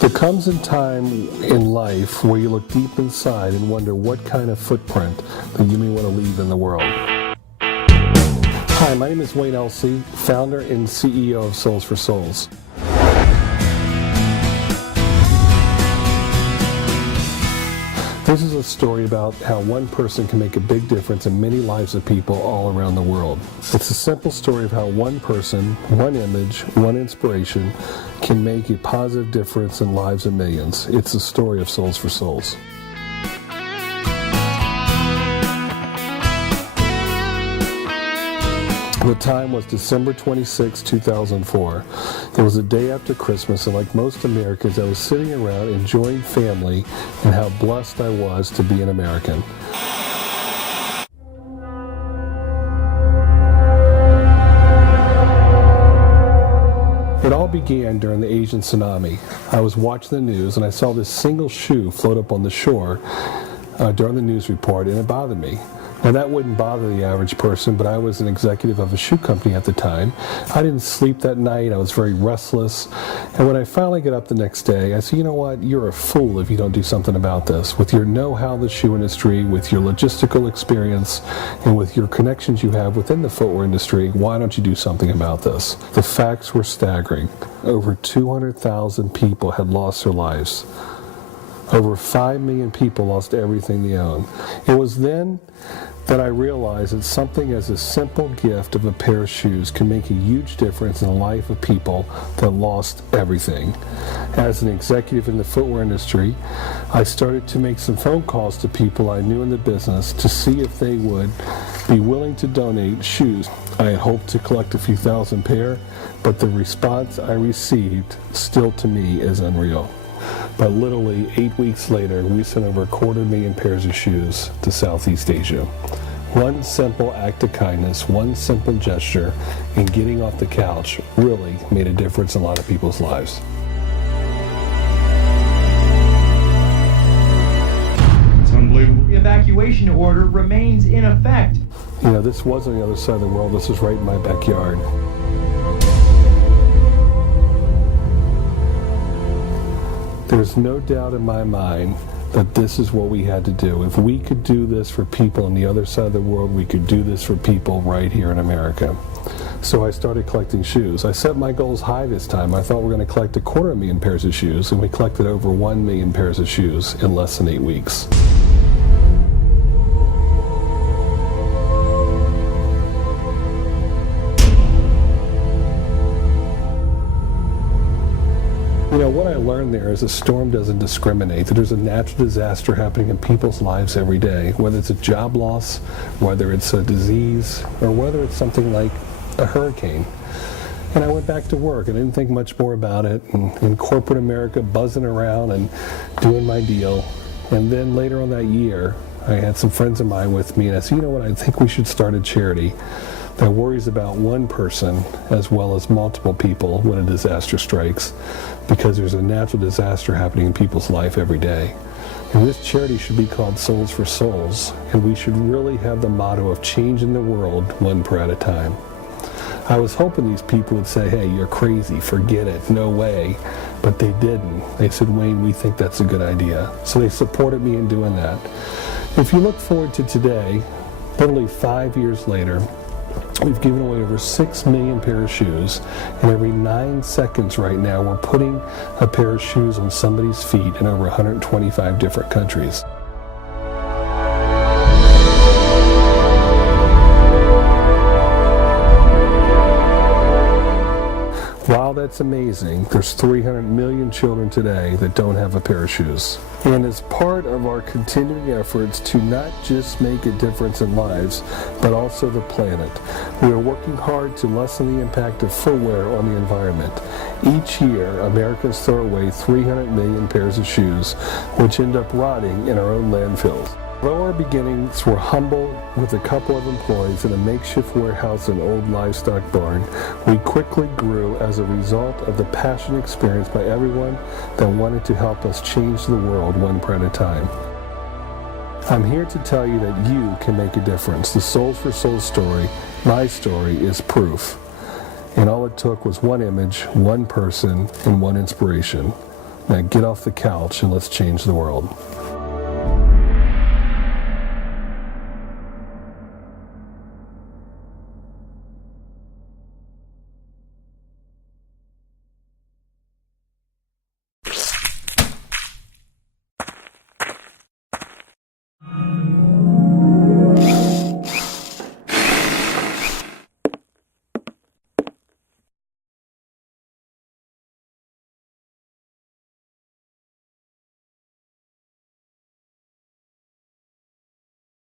There comes a time in life where you look deep inside and wonder what kind of footprint that you may want to leave in the world. Hi, my name is Wayne Elsey, founder and CEO of Souls for Souls. This is a story about how one person can make a big difference in many lives of people all around the world. It's a simple story of how one person, one image, one inspiration can make a positive difference in lives of millions. It's the story of Souls for Souls. The time was December 26, 2004. It was the day after Christmas, and like most Americans, I was sitting around enjoying family and how blessed I was to be an American. It all began during the Asian tsunami. I was watching the news and I saw this single shoe float up on the shore during the news report, and it bothered me. Now, that wouldn't bother the average person, but I was an executive of a shoe company at the time. I didn't sleep that night. I was very restless. And when I finally got up the next day, I said, you know what? You're a fool if you don't do something about this. With your know-how in the shoe industry, with your logistical experience, and with your connections you have within the footwear industry, why don't you do something about this? The facts were staggering. Over 200,000 people had lost their lives. Over 5 million people lost everything they own. It was then that I realized that something as a simple gift of a pair of shoes can make a huge difference in the life of people that lost everything. As an executive in the footwear industry, I started to make some phone calls to people I knew in the business to see if they would be willing to donate shoes. I had hoped to collect a few thousand pair, but the response I received still to me is unreal. But literally 8 weeks later, we sent over 250,000 pairs of shoes to Southeast Asia. One simple act of kindness, one simple gesture, and getting off the couch really made a difference in a lot of people's lives. It's unbelievable. The evacuation order remains in effect. You know, this was on the other side of the world. This was right in my backyard. There's no doubt in my mind that this is what we had to do. If we could do this for people on the other side of the world, we could do this for people right here in America. So I started collecting shoes. I set my goals high this time. I thought we were going to collect 250,000 pairs of shoes, and we collected over 1 million pairs of shoes in less than 8 weeks. You know, what I learned there is a storm doesn't discriminate, that there's a natural disaster happening in people's lives every day, whether it's a job loss, whether it's a disease, or whether it's something like a hurricane. And I went back to work. I didn't think much more about it, and in corporate America, buzzing around and doing my deal. And then later on that year, I had some friends of mine with me, and I said, you know what, I think we should start a charity that worries about one person as well as multiple people when a disaster strikes, because there's a natural disaster happening in people's life every day. And this charity should be called Souls for Souls, and we should really have the motto of changing the world one prayer at a time. I was hoping these people would say, hey, you're crazy, forget it, no way. But they didn't. They said, Wayne, we think that's a good idea. So they supported me in doing that. If you look forward to today, literally 5 years later, we've given away over 6 million pairs of shoes, and every 9 seconds right now we're putting a pair of shoes on somebody's feet in over 125 different countries. While that's amazing, there's 300 million children today that don't have a pair of shoes. And as part of our continuing efforts to not just make a difference in lives, but also the planet, we are working hard to lessen the impact of footwear on the environment. Each year, Americans throw away 300 million pairs of shoes, which end up rotting in our own landfills. Although our beginnings were humble with a couple of employees in a makeshift warehouse in an old livestock barn, we quickly grew as a result of the passion experienced by everyone that wanted to help us change the world one prayer at a time. I'm here to tell you that you can make a difference. The Souls for Souls story, my story, is proof. And all it took was one image, one person, and one inspiration. Now get off the couch and let's change the world.